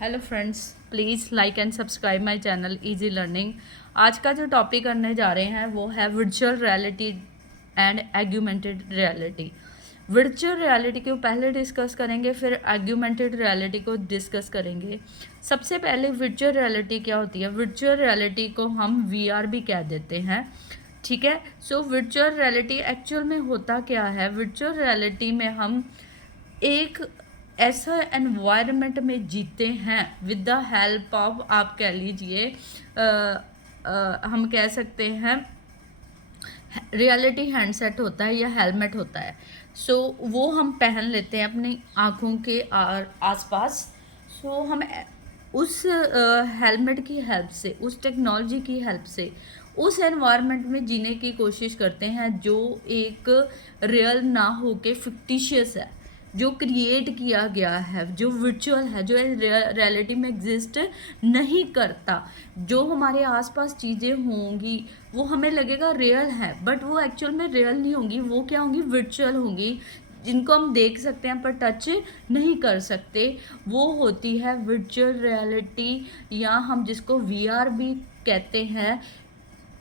Hello friends, please like and subscribe my channel easy learning. आज का जो topic करने जा रहे हैं वो है virtual reality and augmented reality. Virtual reality को पहले डिस्कस करेंगे, फिर एग्यूमेंटेड रियलिटी को डिस्कस करेंगे। सबसे पहले वर्चुअल रियलिटी क्या होती है। वर्चुअल रियलिटी को हम वीआर भी कह देते हैं, ठीक है। सो वर्चुअल रियलिटी एक्चुअल में होता क्या है। वर्चुअल रियलिटी में हम एक ऐसा एनवायरनमेंट में जीते हैं विद द हेल्प ऑफ, आप कह लीजिए हम कह सकते हैं रियलिटी हैंडसेट होता है या हेलमेट होता है। सो वो हम पहन लेते हैं अपनी आँखों के आसपास। सो हम उस हेलमेट की हेल्प से, उस टेक्नोलॉजी की हेल्प से उस एनवायरनमेंट में जीने की कोशिश करते हैं जो एक रियल ना हो के फिक्टिशियस है, जो क्रिएट किया गया है, जो वर्चुअल है, जो रियलिटी में एग्जिस्ट नहीं करता। जो हमारे आसपास चीज़ें होंगी वो हमें लगेगा रियल है, बट वो एक्चुअल में रियल नहीं होंगी। वो क्या होंगी, वर्चुअल होंगी, जिनको हम देख सकते हैं पर टच नहीं कर सकते। वो होती है वर्चुअल रियलिटी, या हम जिसको वीआर भी कहते हैं।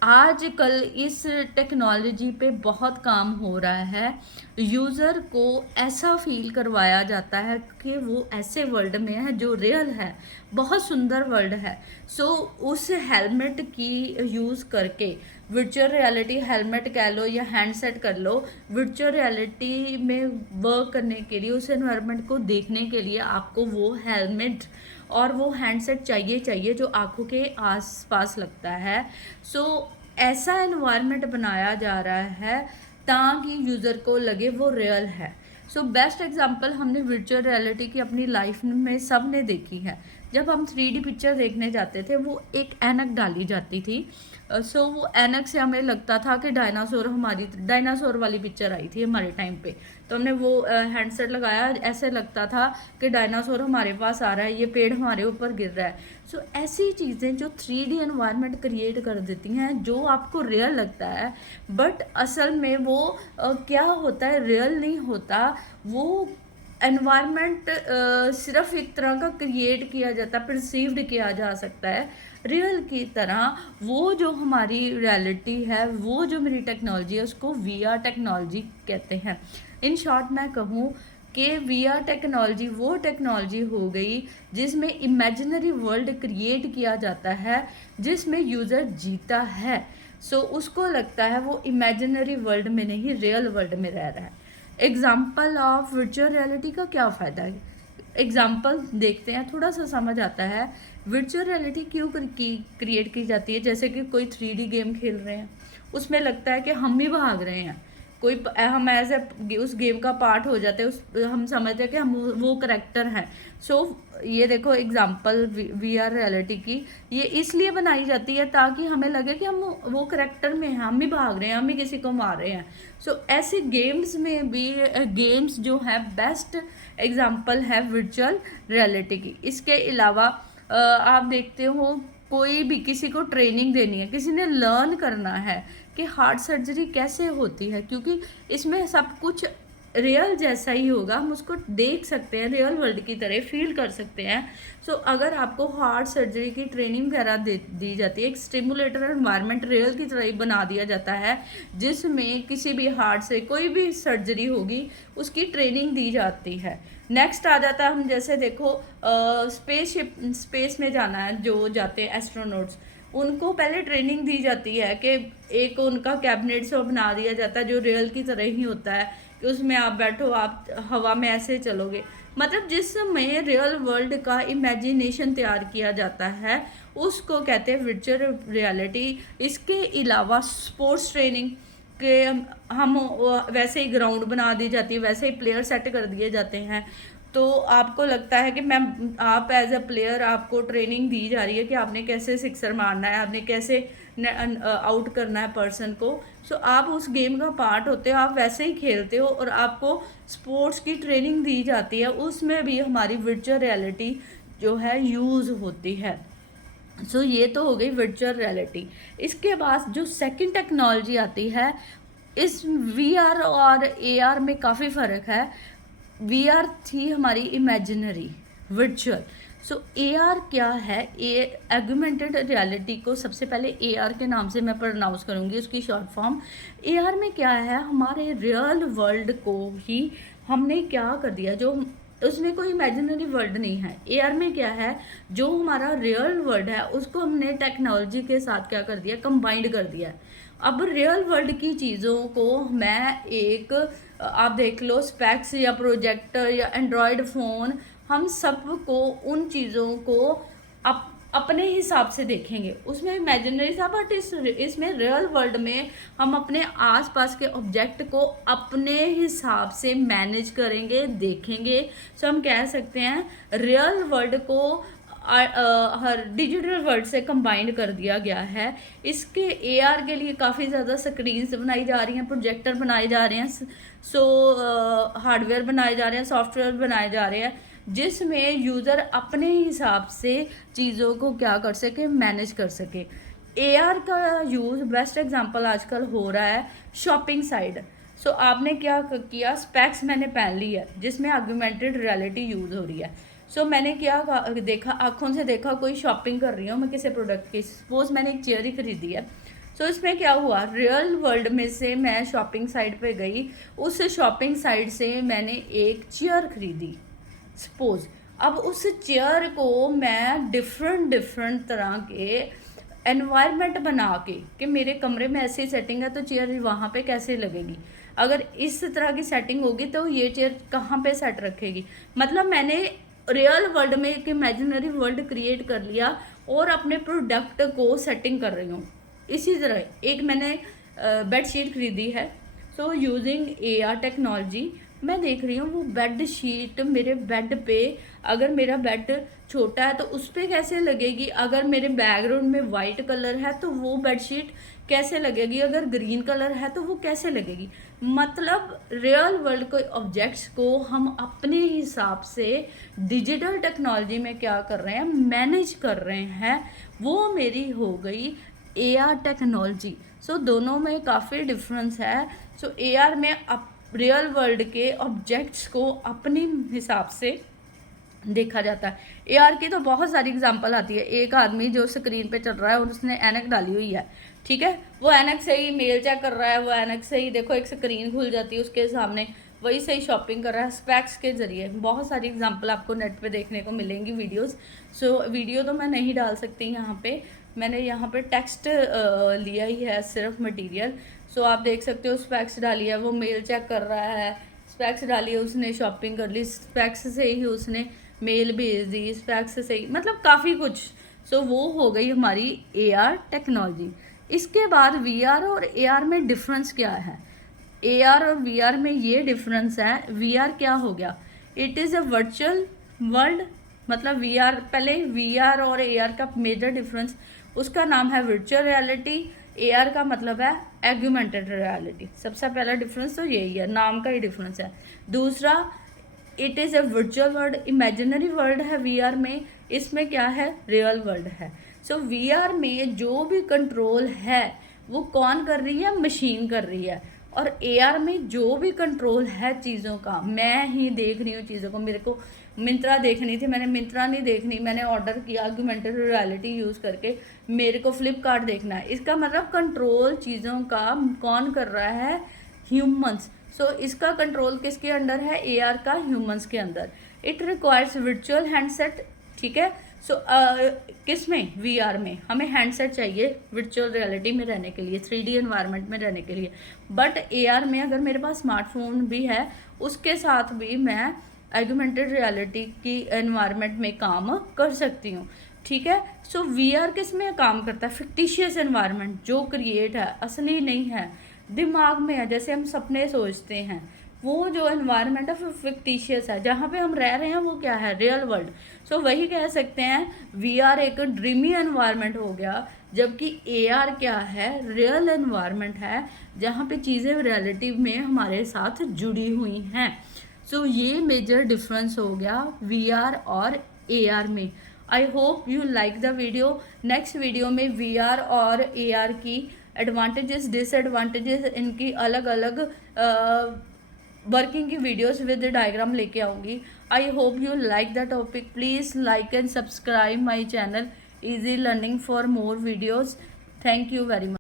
आजकल इस टेक्नोलॉजी पे बहुत काम हो रहा है। यूज़र को ऐसा फील करवाया जाता है कि वो ऐसे वर्ल्ड में है जो रियल है, बहुत सुंदर वर्ल्ड है। सो उस हेलमेट की यूज़ करके, वर्चुअल रियलिटी हेलमेट कह लो या हैंडसेट कर लो, वर्चुअल रियलिटी में वर्क करने के लिए, उस एनवायरनमेंट को देखने के लिए आपको वो हेलमेट और वो हैंडसेट चाहिए जो आंखों के आसपास लगता है। सो ऐसा एनवायरनमेंट बनाया जा रहा है ताकि यूज़र को लगे वो रियल है। सो बेस्ट एग्जांपल हमने वर्चुअल रियलिटी की अपनी लाइफ में सब ने देखी है। जब हम 3D पिक्चर देखने जाते थे, वो एक ऐनक डाली जाती थी। सो वो ऐनक से हमें लगता था कि डायनासोर वाली पिक्चर आई थी हमारे टाइम पे, तो हमने वो हैंडसेट लगाया, ऐसे लगता था कि डायनासोर हमारे पास आ रहा है, ये पेड़ हमारे ऊपर गिर रहा है। सो ऐसी चीज़ें जो 3D एनवायरनमेंट क्रिएट कर देती हैं, जो आपको रियल लगता है, बट असल में वो क्या होता है, रियल नहीं होता। वो एनवायरनमेंट सिर्फ एक तरह का क्रिएट किया जाता, परसीव्ड किया जा सकता है रियल की तरह। वो जो हमारी रियलिटी है, वो जो मेरी टेक्नोलॉजी है, उसको वीआर टेक्नोलॉजी कहते हैं। इन शॉर्ट मैं कहूँ कि वीआर टेक्नोलॉजी वो टेक्नोलॉजी हो गई जिसमें इमेजिनरी वर्ल्ड क्रिएट किया जाता है, जिसमें यूज़र जीता है। सो उसको लगता है वो इमेजिनरी वर्ल्ड में नहीं, रियल वर्ल्ड में रह रहा है। एग्जाम्पल ऑफ वर्चुअल रियलिटी का क्या फ़ायदा है, एग्जाम्पल देखते हैं, थोड़ा सा समझ आता है वर्चुअल रियलिटी क्यों क्रिएट की जाती है। जैसे कि कोई 3D गेम खेल रहे हैं, उसमें लगता है कि हम ही भाग रहे हैं, कोई हम एज ए उस गेम का पार्ट हो जाते हैं, उस हम समझते हैं कि हम वो करेक्टर हैं। सो ये देखो एग्जांपल वीआर रियलिटी की, ये इसलिए बनाई जाती है ताकि हमें लगे कि हम वो करेक्टर में हैं, हम ही भाग रहे हैं, हम ही किसी को मार रहे हैं। सो ऐसे गेम्स में भी गेम्स जो है बेस्ट एग्जांपल है वर्चुअल रियलिटी की। इसके अलावा आप देखते हो कोई भी किसी को ट्रेनिंग देनी है, किसी ने लर्न करना है कि हार्ट सर्जरी कैसे होती है, क्योंकि इसमें सब कुछ रियल जैसा ही होगा, हम उसको देख सकते हैं, रियल वर्ल्ड की तरह फील कर सकते हैं। सो अगर आपको हार्ट सर्जरी की ट्रेनिंग वगैरह दी जाती है, एक स्टिमुलेटर एनवायरनमेंट रियल की तरह ही बना दिया जाता है, जिसमें किसी भी हार्ट से कोई भी सर्जरी होगी उसकी ट्रेनिंग दी जाती है। नेक्स्ट आ जाता है, हम जैसे देखो स्पेस में जाना है, जो जाते हैं एस्ट्रोनॉट्स, उनको पहले ट्रेनिंग दी जाती है कि एक उनका कैबिनेट से बना दिया जाता है जो रियल की तरह ही होता है, कि उसमें आप बैठो, आप हवा में ऐसे चलोगे, मतलब जिसमें रियल वर्ल्ड का इमेजिनेशन तैयार किया जाता है, उसको कहते हैं वर्चुअल रियलिटी। इसके अलावा स्पोर्ट्स ट्रेनिंग के हम वैसे ही ग्राउंड बना दी जाती है, वैसे ही प्लेयर सेट कर दिए जाते हैं। तो आपको लगता है कि आप एज अ प्लेयर, आपको ट्रेनिंग दी जा रही है कि आपने कैसे सिक्सर मारना है, आपने कैसे आउट करना है पर्सन को। सो आप उस गेम का पार्ट होते हो, आप वैसे ही खेलते हो और आपको स्पोर्ट्स की ट्रेनिंग दी जाती है। उसमें भी हमारी वर्चुअल रियलिटी जो है यूज़ होती है। सो ये तो हो गई वर्चुअल रियलिटी। इसके बाद जो सेकंड टेक्नोलॉजी आती है, इस वीआर और एआर में काफ़ी फ़र्क है। वीआर थी हमारी इमेजिनरी, वर्चुअल। सो AR क्या है? एग्यूमेंटेड रियलिटी को सबसे पहले AR के नाम से मैं प्रोनाउंस करूँगी, उसकी शॉर्ट फॉर्म। AR में क्या है, हमारे रियल वर्ल्ड को ही हमने क्या कर दिया, जो उसमें कोई इमेजिनरी वर्ल्ड नहीं है। AR में क्या है, जो हमारा रियल वर्ल्ड है उसको हमने टेक्नोलॉजी के साथ क्या कर दिया, कंबाइंड कर दिया है। अब रियल वर्ल्ड की चीज़ों को मैं एक आप देख लो स्पेक्स या प्रोजेक्टर या एंड्रॉयड फ़ोन, हम सबको उन चीज़ों को अपने हिसाब से देखेंगे। उसमें इमेजिनरी था, बट इसमें रियल वर्ल्ड में हम अपने आसपास के ऑब्जेक्ट को अपने हिसाब से मैनेज करेंगे, देखेंगे। सो हम कह सकते हैं रियल वर्ल्ड को हर डिजिटल वर्ल्ड से कंबाइंड कर दिया गया है। इसके AR के लिए काफ़ी ज़्यादा स्क्रीन्स बनाई जा रही हैं, प्रोजेक्टर बनाए जा रहे हैं, सो हार्डवेयर बनाए जा रहे हैं, सॉफ्टवेयर बनाए जा रहे हैं, जिसमें यूज़र अपने हिसाब से चीज़ों को क्या कर सके, मैनेज कर सके। AR का यूज़ बेस्ट एग्जांपल आजकल हो रहा है शॉपिंग साइड। सो आपने क्या किया, स्पेक्स मैंने पहन ली है जिसमें ऑगमेंटेड रियलिटी यूज़ हो रही है। सो मैंने क्या देखा, आँखों से देखा, कोई शॉपिंग कर रही हूँ मैं किसी प्रोडक्ट की, सपोज मैंने एक चेयर ही खरीदी है। सो इसमें क्या हुआ, रियल वर्ल्ड में से मैं शॉपिंग साइट पे गई, उस शॉपिंग साइट से मैंने एक चेयर खरीदी सपोज। अब उस चेयर को मैं डिफरेंट तरह के एनवायरनमेंट बना के कि मेरे कमरे में ऐसी सेटिंग है तो चेयर वहाँ पे कैसे लगेगी, अगर इस तरह की सेटिंग होगी तो ये चेयर कहाँ पे सेट रखेगी। मतलब मैंने रियल वर्ल्ड में एक इमेजिनरी वर्ल्ड क्रिएट कर लिया और अपने प्रोडक्ट को सेटिंग कर रही हूँ। इसी तरह एक मैंने बेडशीट खरीदी है। सो यूजिंग AR टेक्नोलॉजी मैं देख रही हूँ वो बेड शीट मेरे बेड पे, अगर मेरा बेड छोटा है तो उस पर कैसे लगेगी, अगर मेरे बैकग्राउंड में वाइट कलर है तो वो बेडशीट कैसे लगेगी, अगर ग्रीन कलर है तो वो कैसे लगेगी। मतलब रियल वर्ल्ड के ऑब्जेक्ट्स को हम अपने हिसाब से डिजिटल टेक्नोलॉजी में क्या कर रहे हैं, मैनेज कर रहे हैं। वो मेरी हो गई AR टेक्नोलॉजी। सो दोनों में काफ़ी डिफरेंस है। सो AR में रियल वर्ल्ड के ऑब्जेक्ट्स को अपने हिसाब से देखा जाता है। AR की तो बहुत सारी एग्जांपल आती है। एक आदमी जो स्क्रीन पे चल रहा है और उसने ऐनक डाली हुई है, ठीक है, वो ऐनक से ही मेल चेक कर रहा है, वो ऐनक से ही देखो एक स्क्रीन खुल जाती है उसके सामने, वही से ही शॉपिंग कर रहा है स्पेक्स के ज़रिए। बहुत सारी एग्जांपल आपको नेट पे देखने को मिलेंगी वीडियोस। सो वीडियो तो मैं नहीं डाल सकती यहाँ पे, मैंने यहाँ पे टेक्स्ट लिया ही है सिर्फ मटेरियल। सो आप देख सकते हो स्पेक्स डाली है, वो मेल चेक कर रहा है, स्पेक्स डाली है उसने, शॉपिंग कर ली, स्पेक्स से ही उसने मेल भेज दी, स्पेक्स से ही, मतलब काफ़ी कुछ। सो वो हो गई हमारी AR टेक्नोलॉजी। इसके बाद VR और AR में डिफरेंस क्या है? AR और VR में ये डिफरेंस है, VR क्या हो गया, it is a virtual world. मतलब VR, पहले VR और AR का मेजर डिफरेंस, उसका नाम है वर्चुअल रियलिटी, AR का मतलब है एग्यूमेंटेड रियलिटी। सबसे पहला डिफरेंस तो यही है, नाम का ही डिफरेंस है। दूसरा, it is a virtual world, imaginary world है VR में, इसमें क्या है, रियल वर्ल्ड है। सो VR में जो भी कंट्रोल है वो कौन कर रही है, मशीन कर रही है। और AR में जो भी कंट्रोल है चीज़ों का, मैं ही देख रही हूँ चीज़ों को। मेरे को मिंत्रा देखनी थी, मैंने मिंत्रा नहीं देखनी, मैंने ऑर्डर किया ऑगमेंटेड रियलिटी यूज़ करके, मेरे को फ्लिपकार्ट देखना है। इसका मतलब कंट्रोल चीज़ों का कौन कर रहा है, ह्यूमंस। सो इसका कंट्रोल किसके अंडर है, AR का, ह्यूमंस के अंदर। इट रिक्वायर्स वर्चुअल हैंडसेट, ठीक है। सो किस में, VR में हमें हैंडसेट चाहिए वर्चुअल रियलिटी में रहने के लिए, 3D एनवायरनमेंट में रहने के लिए। बट AR में अगर मेरे पास स्मार्टफोन भी है उसके साथ भी मैं ऑगमेंटेड रियलिटी की एनवायरनमेंट में काम कर सकती हूँ, ठीक है। सो VR किस में काम करता है, फिक्टिशियस एनवायरनमेंट जो क्रिएट है, असली नहीं है, दिमाग में है, जैसे हम सपने सोचते हैं, वो जो एनवायरनमेंट है फिक्टिशियस है, जहाँ पे हम रह रहे हैं वो क्या है, रियल वर्ल्ड। सो वही कह सकते हैं VR एक ड्रीमी एनवायरनमेंट हो गया, जबकि AR क्या है, रियल एनवायरनमेंट है, जहाँ पे चीज़ें रियलिटी में हमारे साथ जुड़ी हुई हैं। सो ये मेजर डिफरेंस हो गया VR और AR में। I hope you like the video. Next video में VR और AR की एडवांटेजेस, डिसएडवांटेजेस, इनकी अलग अलग वर्किंग की वीडियोस विद डायग्राम लेके आऊँगी। I hope you like the topic. Please like and subscribe my channel easy learning for more videos. Thank you very much.